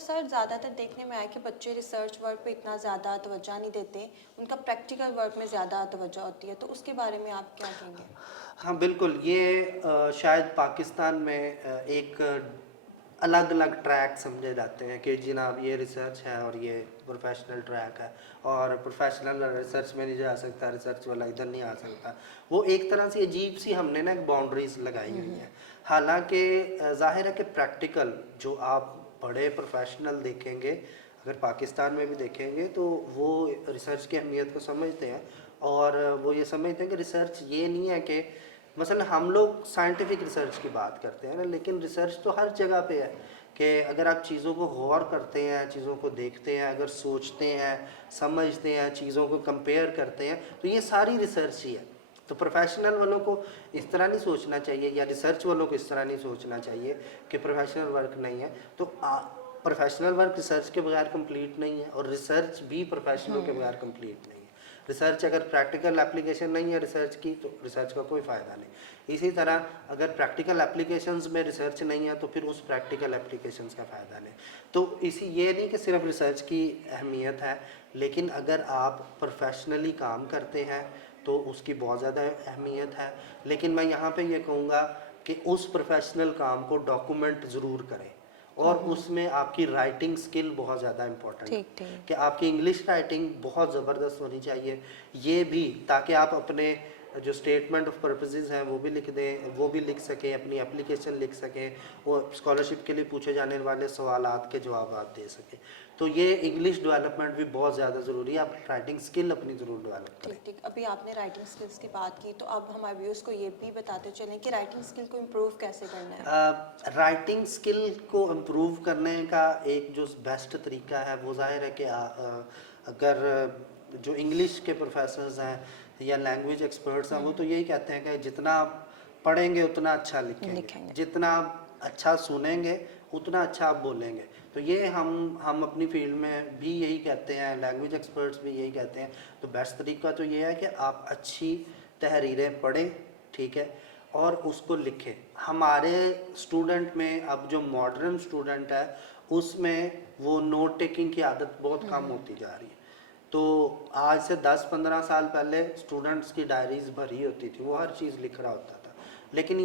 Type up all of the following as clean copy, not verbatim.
سر زیادہ تر دیکھنے میں آیا کہ بچے ریسرچ ورک پہ اتنا زیادہ توجہ نہیں دیتے, ان کا پریکٹیکل ورک میں زیادہ توجہ ہوتی ہے, تو اس کے بارے میں آپ کیا کہیں گے؟ ہاں بالکل, یہ شاید پاکستان میں ایک الگ الگ ٹریک سمجھے جاتے ہیں کہ جناب یہ ریسرچ ہے اور یہ پروفیشنل ٹریک ہے, اور پروفیشنل ریسرچ میں نہیں جا سکتا, ریسرچ والا ادھر نہیں آ سکتا. وہ ایک طرح سے عجیب سی ہم نے نا ایک باؤنڈریز لگائی ہوئی ہیں. حالانکہ ظاہر ہے کہ پریکٹیکل جو آپ بڑے پروفیشنل دیکھیں گے, اگر پاکستان میں بھی دیکھیں گے, تو وہ ریسرچ کی اہمیت کو سمجھتے ہیں, اور وہ یہ سمجھتے ہیں کہ ریسرچ یہ نہیں ہے کہ مثلا ہم لوگ سائنٹیفک ریسرچ کی بات کرتے ہیں نا, لیکن ریسرچ تو ہر جگہ پہ ہے کہ اگر آپ چیزوں کو غور کرتے ہیں, چیزوں کو دیکھتے ہیں, اگر سوچتے ہیں, سمجھتے ہیں, چیزوں کو کمپیئر کرتے ہیں, تو یہ ساری ریسرچ ہی ہے. تو پروفیشنل والوں کو اس طرح نہیں سوچنا چاہیے, یا ریسرچ والوں کو اس طرح نہیں سوچنا چاہیے کہ پروفیشنل ورک نہیں ہے. تو پروفیشنل ورک ریسرچ کے بغیر کمپلیٹ نہیں ہے, اور ریسرچ بھی پروفیشنل کے بغیر کمپلیٹ نہیں ہے. ریسرچ اگر پریکٹیکل اپلیکیشن نہیں ہے ریسرچ کی, تو ریسرچ کا کوئی فائدہ نہیں. اسی طرح اگر پریکٹیکل اپلیکیشنز میں ریسرچ نہیں ہے, تو پھر اس پریکٹیکل اپلیکیشنز کا فائدہ نہیں. تو یہ نہیں کہ صرف ریسرچ کی اہمیت ہے, لیکن اگر آپ پروفیشنلی کام کرتے ہیں تو اس کی بہت زیادہ اہمیت ہے. لیکن میں یہاں پہ یہ کہوں گا کہ اس پروفیشنل کام کو ڈاکومنٹ ضرور کریں, اور اس میں آپ کی رائٹنگ سکل بہت زیادہ امپورٹنٹ ہے کہ آپ کی انگلش رائٹنگ بہت زبردست ہونی چاہیے. یہ بھی تاکہ آپ اپنے جو اسٹیٹمنٹ آف پرپزز ہیں وہ بھی لکھ دیں, وہ بھی لکھ سکیں, اپنی اپلیکیشن لکھ سکیں, وہ اسکالرشپ کے لیے پوچھے جانے والے سوالات کے جوابات دے سکیں. تو یہ انگلش ڈیولپمنٹ بھی بہت زیادہ ضروری ہے. آپ رائٹنگ سکل اپنی ضرور ڈیولپ کریں. ٹھیک, ابھی آپ نے رائٹنگ اسکلس کی بات کی, تو اب ہمارے ویورز کو یہ بھی بتاتے چلیں کہ رائٹنگ اسکل کو امپروو کیسے کرنا ہے. رائٹنگ سکل کو امپروو کرنے کا ایک جو بیسٹ طریقہ ہے وہ ظاہر ہے کہ اگر جو انگلش کے پروفیسرز ہیں یا لینگویج ایکسپرٹس ہیں, وہ تو یہی کہتے ہیں کہ جتنا آپ پڑھیں گے اتنا اچھا لکھیں گے, جتنا آپ اچھا سنیں گے اتنا اچھا آپ بولیں گے. تو یہ ہم اپنی فیلڈ میں بھی یہی کہتے ہیں, لینگویج ایکسپرٹس بھی یہی کہتے ہیں. تو بیسٹ طریقہ تو یہ ہے کہ آپ اچھی تحریریں پڑھیں, ٹھیک ہے, اور اس کو لکھیں. ہمارے اسٹوڈنٹ میں اب جو ماڈرن اسٹوڈنٹ ہے اس میں وہ نوٹ ٹیکنگ کی عادت بہت کم ہوتی جا رہی ہے. تو آج سے 10-15 سال پہلے اسٹوڈنٹس کی ڈائریز بھری ہوتی تھی, وہ ہر چیز لکھ رہا ہوتا تھا, لیکن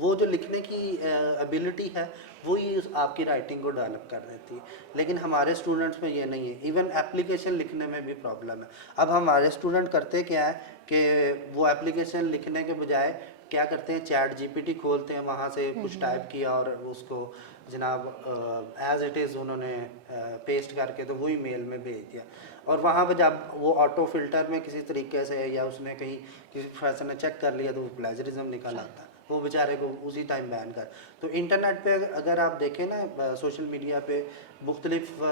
وہ جو لکھنے کی ایبلٹی ہے وہی آپ کی رائٹنگ کو ڈیولپ کر دیتی ہے. لیکن ہمارے اسٹوڈنٹس میں یہ نہیں ہے. ایون اپلیکیشن لکھنے میں بھی پرابلم ہے. اب ہمارے اسٹوڈنٹ کرتے کیا ہے کہ وہ اپلیکیشن لکھنے کے بجائے کیا کرتے ہیں, چیٹ جی پی ٹی کھولتے ہیں, وہاں سے کچھ ٹائپ کیا اور اس کو جناب ایز اٹ از انہوں نے پیسٹ کر کے تو وہی میل میں بھیج دیا. اور وہاں پہ جب وہ آٹو فلٹر میں کسی طریقے سے, یا اس نے کہیں کسی پروفیسر نے چیک کر لیا, تو وہ پلیجرزم نکل آتا, وہ بیچارے کو اسی ٹائم بین کر. تو انٹرنیٹ پہ اگر آپ دیکھیں نا, سوشل میڈیا پہ مختلف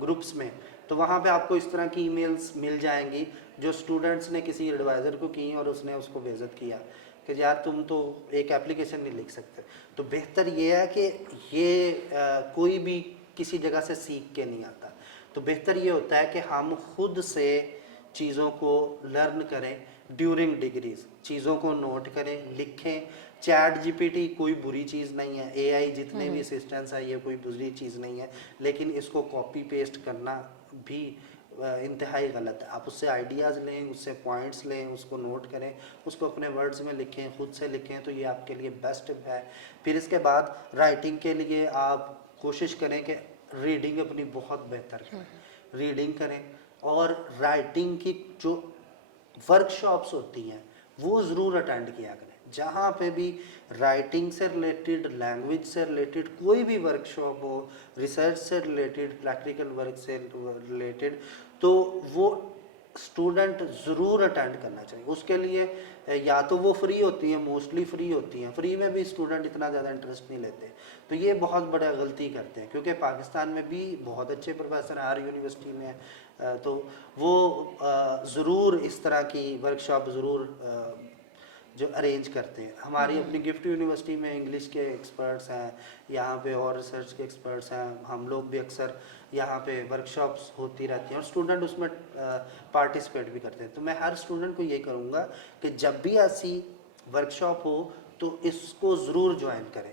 گروپس میں, تو وہاں پہ آپ کو اس طرح کی ای میلز مل جائیں گی جو اسٹوڈنٹس نے کسی ایڈوائزر کو کی اور اس نے اس کو بےعزت کیا کہ یار تم تو ایک اپلیکیشن نہیں لکھ سکتے. تو بہتر یہ ہے کہ یہ کوئی بھی کسی جگہ سے سیکھ کے نہیں آتا. تو بہتر یہ ہوتا ہے کہ ہم خود سے چیزوں کو لرن کریں ڈیورنگ ڈگریز, چیزوں کو نوٹ کریں, لکھیں. چیٹ جی پی ٹی کوئی بری چیز نہیں ہے, اے آئی جتنے بھی اسسٹنٹس ہیں یہ کوئی بری چیز نہیں ہے, لیکن اس کو کاپی پیسٹ کرنا بھی انتہائی غلط ہے. آپ اس سے آئیڈیاز لیں, اس سے پوائنٹس لیں, اس کو نوٹ کریں, اس کو اپنے ورڈز میں لکھیں, خود سے لکھیں, تو یہ آپ کے لیے بیسٹ ہے. پھر اس کے بعد رائٹنگ کے لیے آپ کوشش کریں کہ ریڈنگ اپنی بہت بہتر کریں, ریڈنگ کریں, اور رائٹنگ کی جو ورک شاپس ہوتی ہیں وہ ضرور اٹینڈ کیا کریں. جہاں پہ بھی رائٹنگ سے ریلیٹڈ, لینگویج سے ریلیٹڈ کوئی بھی ورک شاپ ہو, ریسرچ سے ریلیٹڈ, پریکٹیکل ورک سے ریلیٹڈ, تو وہ اسٹوڈنٹ ضرور اٹینڈ کرنا چاہیے. اس کے لیے یا تو وہ فری ہوتی ہیں, موسٹلی فری ہوتی ہیں, فری میں بھی اسٹوڈنٹ اتنا زیادہ انٹرسٹ نہیں لیتے. تو یہ بہت بڑا غلطی کرتے ہیں, کیونکہ پاکستان میں بھی بہت اچھے پروفیسر ہیں, ہر یونیورسٹی میں, تو وہ ضرور اس طرح کی ورک شاپ ضرور جو ارینج کرتے ہیں. ہماری اپنی گفٹ یونیورسٹی میں انگلش کے ایکسپرٹس ہیں یہاں پہ, اور ریسرچ کے ایکسپرٹس ہیں. ہم لوگ بھی اکثر یہاں پہ ورک شاپس ہوتی رہتی ہیں اور اسٹوڈنٹ اس میں پارٹیسپیٹ بھی کرتے ہیں. تو میں ہر اسٹوڈنٹ کو یہ کروں گا کہ جب بھی ایسی ورک شاپ ہو تو اس کو ضرور جوائن کریں.